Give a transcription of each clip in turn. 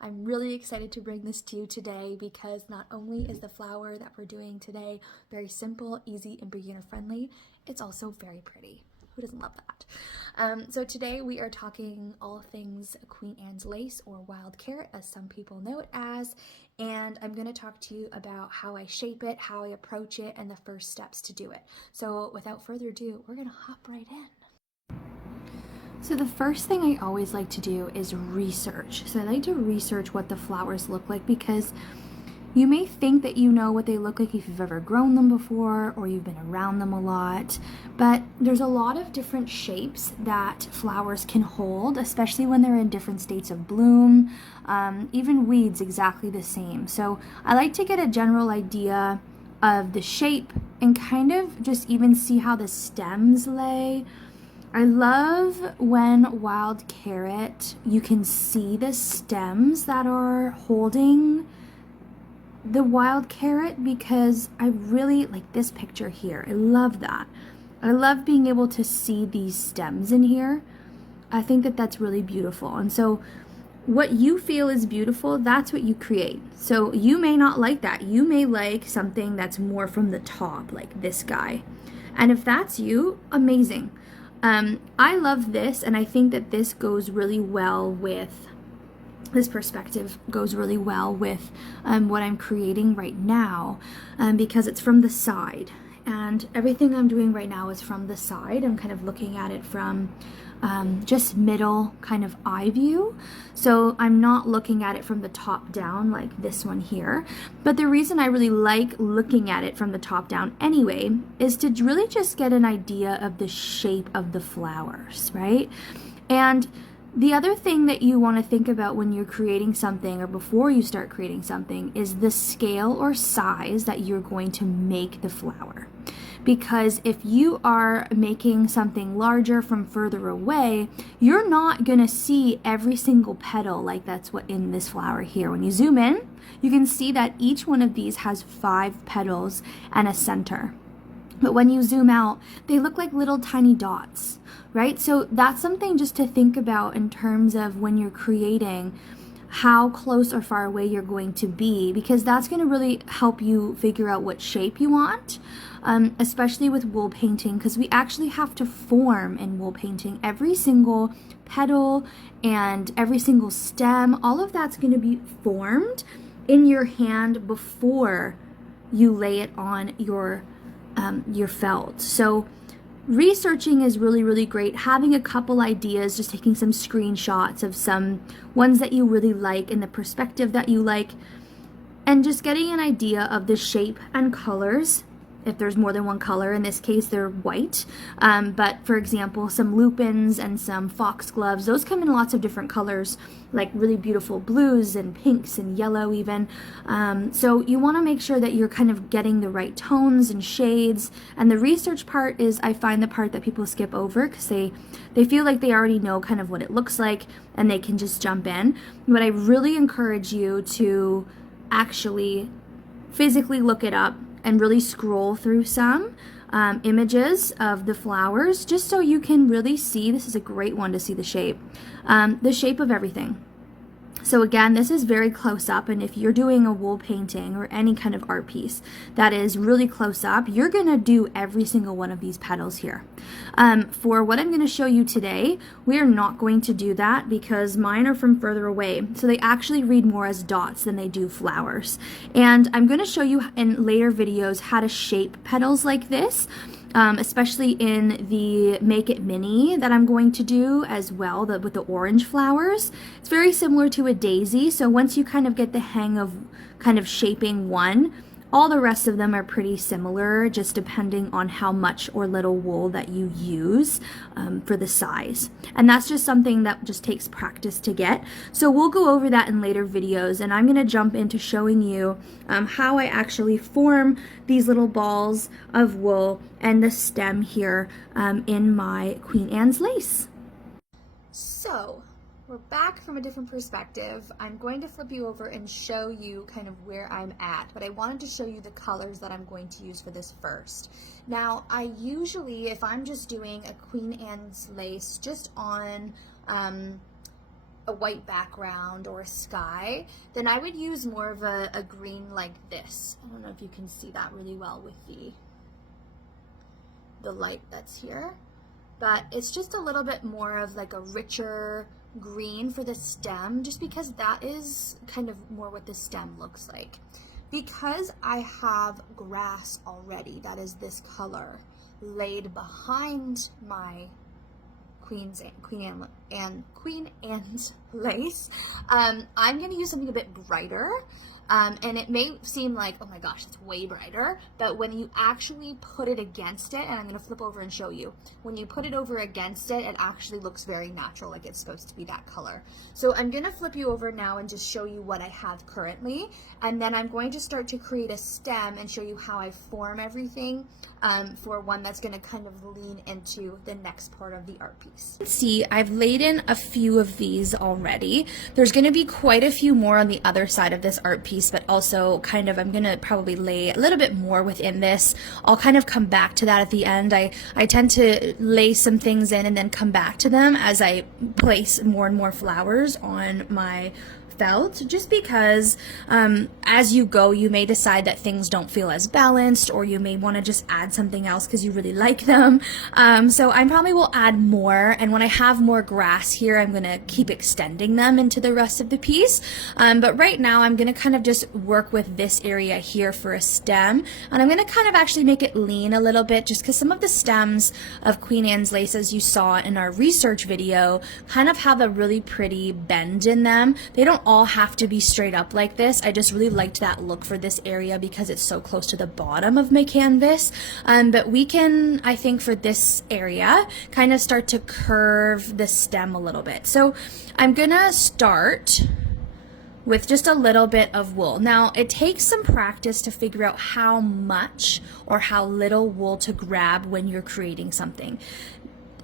I'm really excited to bring this to you today because not only is the flower that we're doing today very simple, easy, and beginner friendly, it's also very pretty. Who doesn't love that? So today we are talking all things Queen Anne's lace, or wild carrot as some people know it as, and I'm going to talk to you about how I shape it, how I approach it, and the first steps to do it. So without further ado, we're going to hop right in. So the first thing I always like to do is research. So I like to research what the flowers look like, because you may think that you know what they look like if you've ever grown them before or you've been around them a lot, but there's a lot of different shapes that flowers can hold, especially when they're in different states of bloom. Even weeds, exactly the same. So I like to get a general idea of the shape and kind of just even see how the stems lay. I love when wild carrot, you can see the stems that are holding the wild carrot, because I really like this picture here. I love that. I love being able to see these stems in here. I think that that's really beautiful. And so what you feel is beautiful, that's what you create. So you may not like that. You may like something that's more from the top, like this guy. And if that's you, amazing. I love this, and I think that this goes really well with this perspective goes really well with what I'm creating right now, because it's from the side, and everything I'm doing right now is from the side. I'm kind of looking at it from just middle kind of eye view, so I'm not looking at it from the top down like this one here. But the reason I really like looking at it from the top down anyway is to really just get an idea of the shape of the flowers, right? And the other thing that you want to think about when you're creating something, or before you start creating something, is the scale or size that you're going to make the flower. Because if you are making something larger from further away, you're not going to see every single petal like that's what in this flower here. When you zoom in, you can see that each one of these has 5 petals and a center. But when you zoom out, they look like little tiny dots, right? So that's something just to think about in terms of when you're creating, how close or far away you're going to be, because that's going to really help you figure out what shape you want, especially with wool painting, because we actually have to form in wool painting every single petal and every single stem. All of that's going to be formed in your hand before you lay it on your felt. So researching is really, really great. Having a couple ideas, just taking some screenshots of some ones that you really like and the perspective that you like, and just getting an idea of the shape and colors. If there's more than one color, in this case they're white, but for example, some lupins and some foxgloves, those come in lots of different colors, like really beautiful blues and pinks and yellow even. So you want to make sure that you're kind of getting the right tones and shades. And the research part is, I find, the part that people skip over, because they feel like they already know kind of what it looks like and they can just jump in. But I really encourage you to actually physically look it up and really scroll through some images of the flowers, just so you can really see. This is a great one to see the shape of everything. So again, this is very close up, and if you're doing a wool painting or any kind of art piece that is really close up, you're gonna do every single one of these petals here. For what I'm gonna show you today, we are not going to do that, because mine are from further away, so they actually read more as dots than they do flowers. And I'm gonna show you in later videos how to shape petals like this, especially in the Make It Mini that I'm going to do as well, with the orange flowers. It's very similar to a daisy, so once you kind of get the hang of kind of shaping one, all the rest of them are pretty similar, just depending on how much or little wool that you use for the size. And that's just something that just takes practice to get. So we'll go over that in later videos, and I'm going to jump into showing you how I actually form these little balls of wool and the stem here in my Queen Anne's lace. So we're back from a different perspective. I'm going to flip you over and show you kind of where I'm at, but I wanted to show you the colors that I'm going to use for this first. Now, I usually, if I'm just doing a Queen Anne's lace just on a white background or a sky, then I would use more of a green like this. I don't know if you can see that really well with the light that's here, but it's just a little bit more of like a richer green for the stem, just because that is kind of more what the stem looks like. Because I have grass already that is this color laid behind my Queen Anne's lace, I'm going to use something a bit brighter. And it may seem like, oh my gosh, it's way brighter, but when you actually put it against it, and I'm going to flip over and show you, when you put it over against it, it actually looks very natural, like it's supposed to be that color. So I'm going to flip you over now and just show you what I have currently, and then I'm going to start to create a stem and show you how I form everything for one that's going to kind of lean into the next part of the art piece. See, I've laid in a few of these already. There's going to be quite a few more on the other side of this art piece, but also kind of, I'm going to probably lay a little bit more within this. I'll kind of come back to that at the end. I tend to lay some things in and then come back to them as I place more and more flowers on my felt, just because as you go, you may decide that things don't feel as balanced, or you may want to just add something else because you really like them. So I probably will add more, and when I have more grass here, I'm going to keep extending them into the rest of the piece. But right now, I'm going to kind of just work with this area here for a stem, and I'm going to kind of actually make it lean a little bit, just because some of the stems of Queen Anne's lace, as you saw in our research video, kind of have a really pretty bend in them. They don't all have to be straight up like this. I just really liked that look for this area because it's so close to the bottom of my canvas. But we can, I think for this area, kind of start to curve the stem a little bit. So I'm gonna start with just a little bit of wool. Now, it takes some practice to figure out how much or how little wool to grab when you're creating something.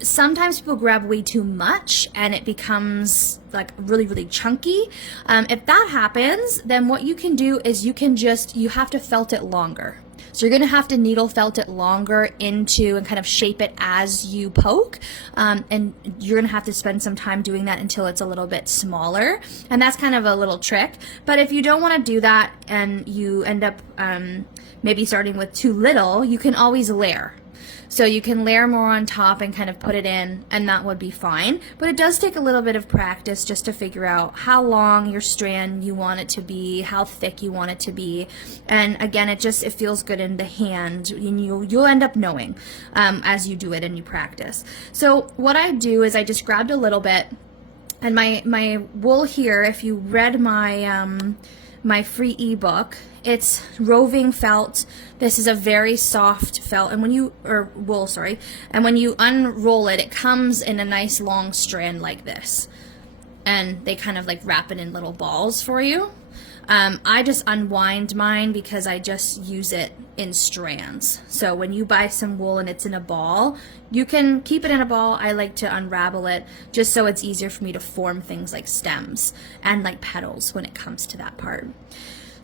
Sometimes people grab way too much and it becomes like really, really chunky. If that happens, then what you can do is you have to felt it longer. So you're going to have to needle felt it longer into and kind of shape it as you poke. And you're going to have to spend some time doing that until it's a little bit smaller. And that's kind of a little trick. But if you don't want to do that and you end up maybe starting with too little, you can always layer. So you can layer more on top and kind of put it in, and that would be fine. But it does take a little bit of practice just to figure out how long your strand you want it to be, how thick you want it to be. And again, it feels good in the hand, and you'll end up knowing as you do it and you practice. So what I do is I just grabbed a little bit, and my wool here, if you read my free ebook, it's roving felt. This is a very soft felt, and when you unroll it, it comes in a nice long strand like this, and they kind of like wrap it in little balls for you. I just unwind mine because I just use it in strands. So when you buy some wool and it's in a ball, you can keep it in a ball. I like to unravel it just so it's easier for me to form things like stems and like petals when it comes to that part.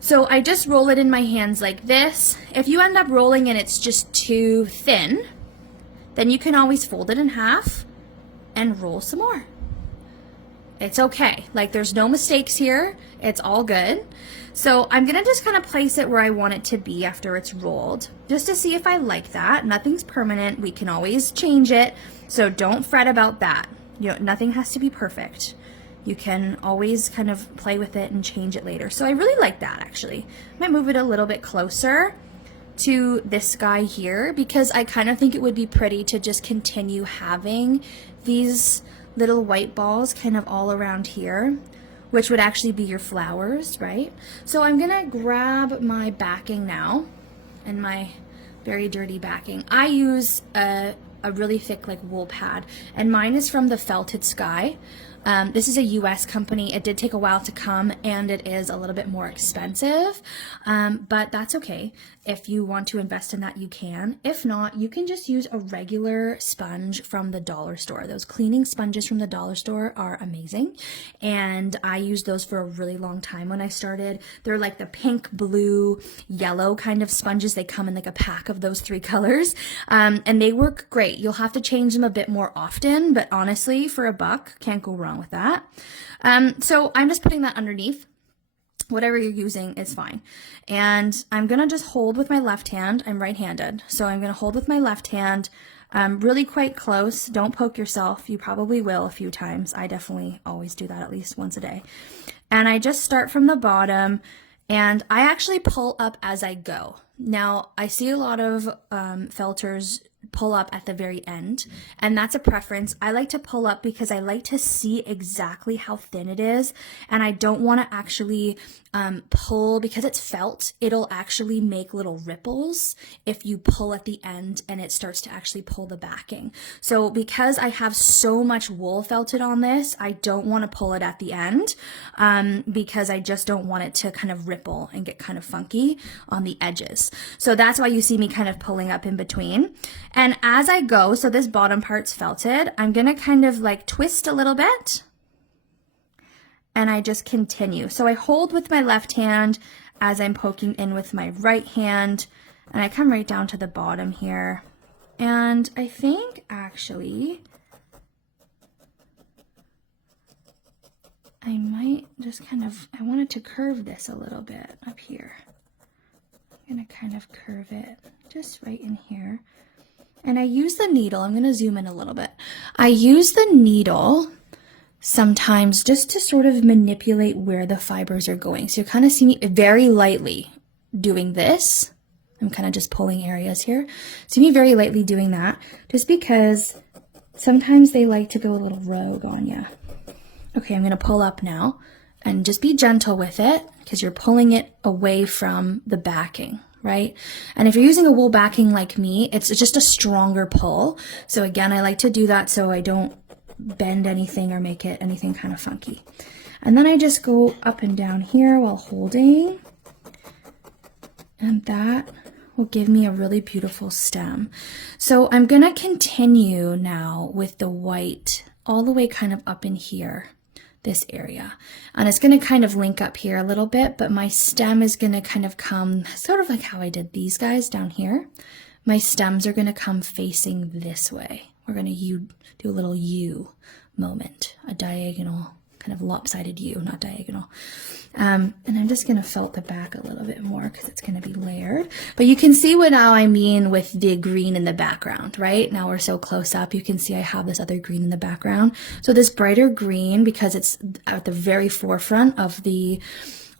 So I just roll it in my hands like this. If you end up rolling and it's just too thin, then you can always fold it in half and roll some more. It's okay. Like, there's no mistakes here. It's all good. So I'm gonna just kind of place it where I want it to be after it's rolled, just to see if I like that. Nothing's permanent. We can always change it. So don't fret about that. Nothing has to be perfect. You can always kind of play with it and change it later. So I really like that, actually. I might move it a little bit closer to this guy here, because I kind of think it would be pretty to just continue having these little white balls kind of all around here, which would actually be your flowers, right? So I'm gonna grab my backing now, and my very dirty backing. I use a really thick like wool pad, and mine is from the Felted Sky. This is a US company. It did take a while to come, and it is a little bit more expensive, but that's okay. If you want to invest in that, you can. If not, you can just use a regular sponge from the dollar store. Those cleaning sponges from the dollar store are amazing, and I used those for a really long time when I started. They're like the pink, blue, yellow kind of sponges. They come in like a pack of those 3 colors, and they work great. You'll have to change them a bit more often, but honestly, for $1, can't go wrong. wrong with that. So I'm just putting that underneath. Whatever you're using is fine. And I'm going to just hold with my left hand. I'm right-handed. So I'm going to hold with my left hand, really quite close. Don't poke yourself. You probably will a few times. I definitely always do that at least once a day. And I just start from the bottom, and I actually pull up as I go. Now, I see a lot of felters pull up at the very end, and that's a preference. I like to pull up because I like to see exactly how thin it is, and I don't want to actually pull, because it's felt, it'll actually make little ripples if you pull at the end and it starts to actually pull the backing. So because I have so much wool felted on this, I don't want to pull it at the end because I just don't want it to kind of ripple and get kind of funky on the edges. So that's why you see me kind of pulling up in between. And as I go, so this bottom part's felted, I'm going to kind of like twist a little bit, and I just continue. So I hold with my left hand as I'm poking in with my right hand, and I come right down to the bottom here. And I think actually I might just kind of, I wanted to curve this a little bit up here. I'm going to kind of curve it just right in here. And I use the needle, I'm going to zoom in a little bit. I use the needle sometimes just to sort of manipulate where the fibers are going. So you kind of see me very lightly doing this. I'm kind of just pulling areas here. See me very lightly doing that, just because sometimes they like to go a little rogue on you. Okay, I'm going to pull up now, and just be gentle with it because you're pulling it away from the backing, right? And if you're using a wool backing like me, it's just a stronger pull. So again, I like to do that so I don't bend anything or make it anything kind of funky. And then I just go up and down here while holding, and that will give me a really beautiful stem. So I'm going to continue now with the white all the way kind of up in here, this area. And it's going to kind of link up here a little bit, but my stem is going to kind of come sort of like how I did these guys down here. My stems are going to come facing this way. We're going to do a little U moment, a diagonal, kind of lopsided U, not diagonal. And I'm just going to felt the back a little bit more because it's going to be layered. But you can see what now I mean with the green in the background, right? Now we're so close up, you can see I have this other green in the background. So this brighter green, because it's at the very forefront of the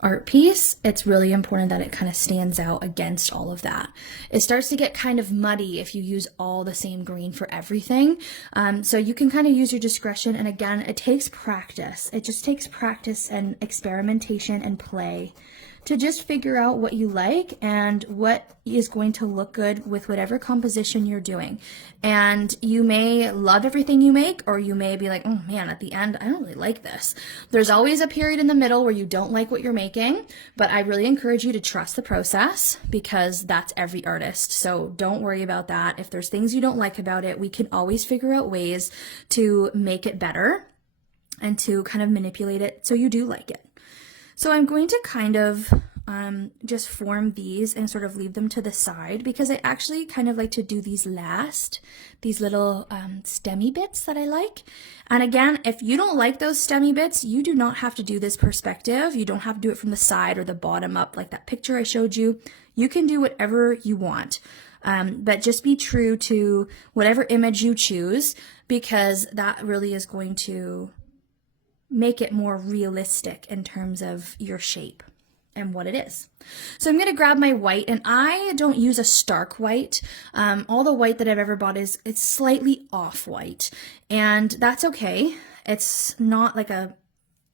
art piece, it's really important that it kind of stands out against all of that. It starts to get kind of muddy if you use all the same green for everything. So you can kind of use your discretion. And again, it takes practice. It just takes practice and experimentation and play to just figure out what you like and what is going to look good with whatever composition you're doing. And you may love everything you make, or you may be like, oh man, at the end, I don't really like this. There's always a period in the middle where you don't like what you're making, but I really encourage you to trust the process because that's every artist. So don't worry about that. If there's things you don't like about it, we can always figure out ways to make it better and to kind of manipulate it so you do like it. So I'm going to kind of just form these and sort of leave them to the side because I actually kind of like to do these last, these little stemmy bits that I like. And again, if you don't like those stemmy bits, you do not have to do this perspective. You don't have to do it from the side or the bottom up like that picture I showed you. You can do whatever you want, but just be true to whatever image you choose because that really is going to make it more realistic in terms of your shape and what it is. So I'm going to grab my white, and I don't use a stark white. All the white that I've ever bought it's slightly off white, and that's okay. It's not like a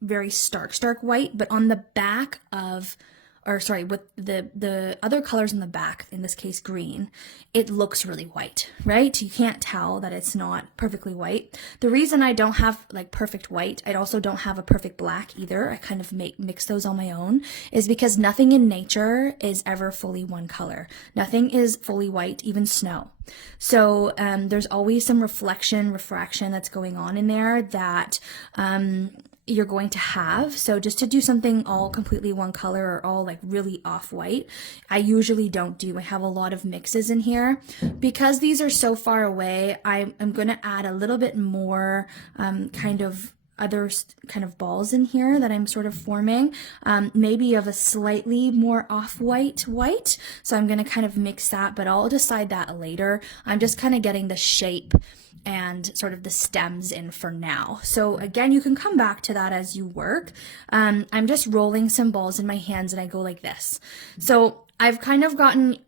very stark white, but on the back of, or sorry, with the other colors in the back, in this case green, it looks really white, right? You can't tell that it's not perfectly white. The reason I don't have like perfect white, I also don't have a perfect black either, I kind of mix those on my own, is because nothing in nature is ever fully one color. Nothing is fully white, even snow. So there's always some refraction that's going on in there that you're going to have. So just to do something all completely one color or all like really off white, I usually don't do. I have a lot of mixes in here. Because these are so far away, I'm going to add a little bit more kind of other kind of balls in here that I'm sort of forming, maybe of a slightly more off-white white. So I'm going to kind of mix that, but I'll decide that later. I'm just kind of getting the shape and sort of the stems in for now. So again, you can come back to that as you work. I'm just rolling some balls in my hands and I go like this. So I've kind of gotten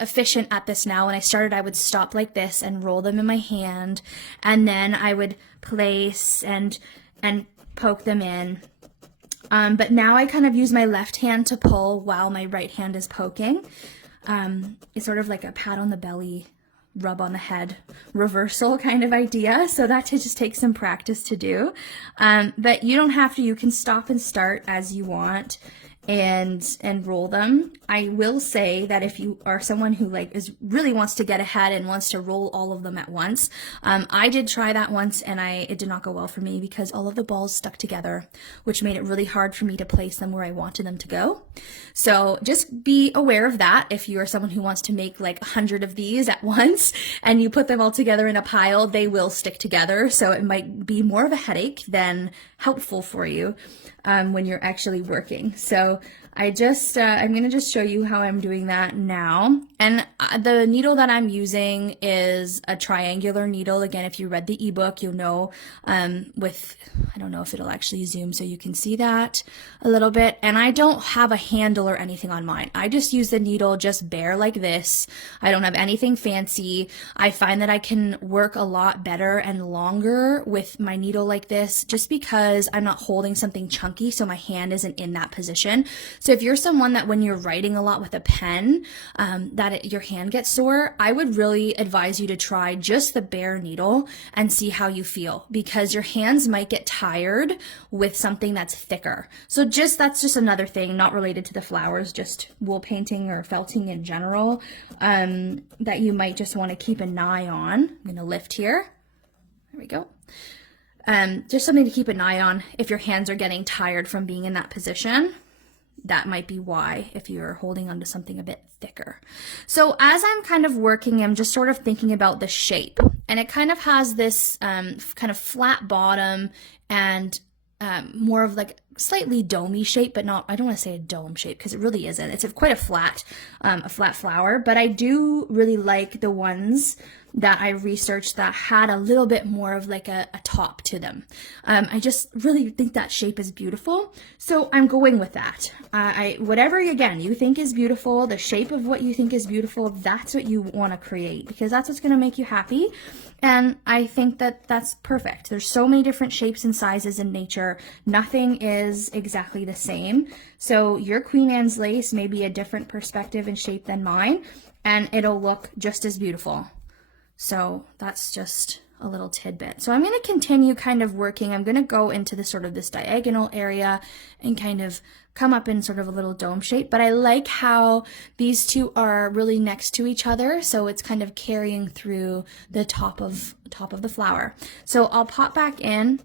efficient at this now. When I started, I would stop like this and roll them in my hand, and then I would place and poke them in. But now I kind of use my left hand to pull while my right hand is poking. It's sort of like a pat on the belly, rub on the head reversal kind of idea. So that just takes some practice to do. But you don't have to. You can stop and start as you want and roll them. I will say that if you are someone who really wants to get ahead and wants to roll all of them at once, I did try that once and it did not go well for me because all of the balls stuck together, which made it really hard for me to place them where I wanted them to go. So just be aware of that. If you are someone who wants to make like 100 of these at once and you put them all together in a pile, they will stick together. So it might be more of a headache than helpful for you when you're actually working. So I'm going to just show you how I'm doing that now. And the needle that I'm using is a triangular needle. Again, if you read the ebook, you'll know I don't know if it'll actually zoom so you can see that a little bit. And I don't have a handle or anything on mine. I just use the needle just bare like this. I don't have anything fancy. I find that I can work a lot better and longer with my needle like this just because I'm not holding something chunky, so my hand isn't in that position. So if you're someone that when you're writing a lot with a pen, your hand gets sore, I would really advise you to try just the bare needle and see how you feel, because your hands might get tired with something that's thicker. So that's just another thing, not related to the flowers, just wool painting or felting in general, that you might just want to keep an eye on. I'm going to lift here. There we go. Just something to keep an eye on if your hands are getting tired from being in that position. That might be why, if you're holding onto something a bit thicker. So as I'm kind of working, I'm just sort of thinking about the shape, and it kind of has this kind of flat bottom and more of like slightly domey shape, but not, I don't want to say a dome shape because it really isn't. It's quite a flat flower, but I do really like the ones that I researched that had a little bit more of like a top to them. I just really think that shape is beautiful. So I'm going with that. Whatever, again, you think is beautiful, the shape of what you think is beautiful, that's what you want to create, because that's what's going to make you happy. And I think that that's perfect. There's so many different shapes and sizes in nature. Nothing is exactly the same. So your Queen Anne's lace may be a different perspective and shape than mine, and it'll look just as beautiful. So that's just a little tidbit. So I'm going to continue kind of working. I'm going to go into this sort of this diagonal area and kind of come up in sort of a little dome shape. But I like how these two are really next to each other. So it's kind of carrying through the top of the flower. So I'll pop back in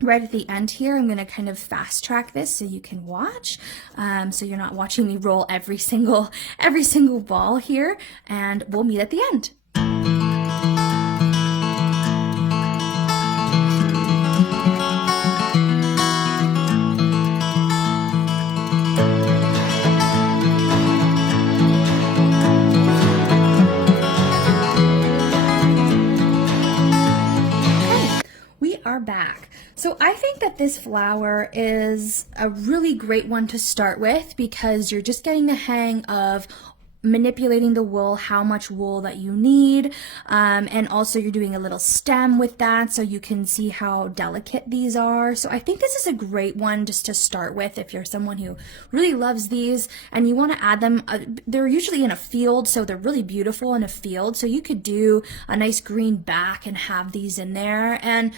right at the end here. I'm going to kind of fast track this so you can watch. So you're not watching me roll every single ball here, and we'll meet at the end. Back. So I think that this flower is a really great one to start with because you're just getting the hang of manipulating the wool, how much wool that you need, and also you're doing a little stem with that so you can see how delicate these are. So I think this is a great one just to start with if you're someone who really loves these and you want to add them. They're usually in a field, so they're really beautiful in a field, so you could do a nice green back and have these in there. And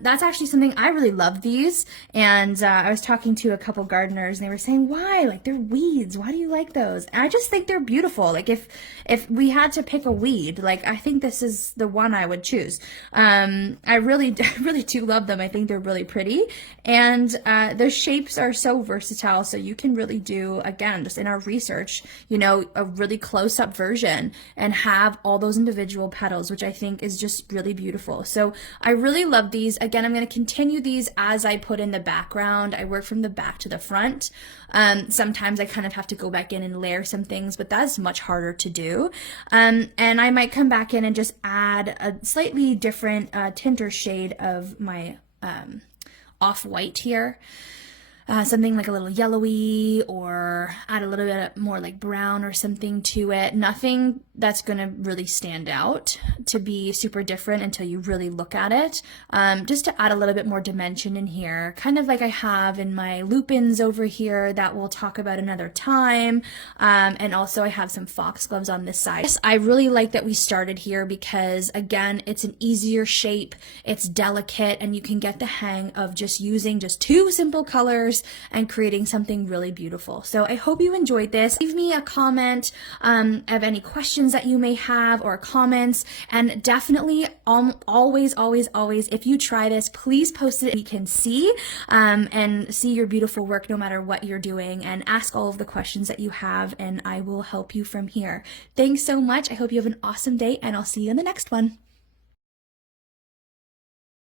that's actually something, I really love these, and I was talking to a couple gardeners and they were saying, why? Like, they're weeds, why do you like those? And I just think they're beautiful. beautiful. Like if we had to pick a weed, like I think this is the one I would choose. I really do love them. I think they're really pretty, and the shapes are so versatile. So you can really do, again, just in our research, you know, a really close-up version and have all those individual petals, which I think is just really beautiful. So I really love these. Again, I'm going to continue these as I put in the background. I work from the back to the front. Sometimes I kind of have to go back in and layer some things, but that's much harder to do. And I might come back in and just add a slightly different tint or shade of my off-white here. Something like a little yellowy, or add a little bit more like brown or something to it. Nothing that's going to really stand out to be super different until you really look at it. Just to add a little bit more dimension in here, kind of like I have in my lupins over here that we'll talk about another time. And also I have some foxgloves on this side. I really like that we started here because, again, it's an easier shape, it's delicate, and you can get the hang of just using just two simple colors and creating something really beautiful. So I hope you enjoyed this. Leave me a comment of any questions that you may have, or comments, and definitely always, if you try this, please post it so we can see and see your beautiful work no matter what you're doing, and ask all of the questions that you have, and I will help you from here. Thanks so much. I hope you have an awesome day, and I'll see you in the next one.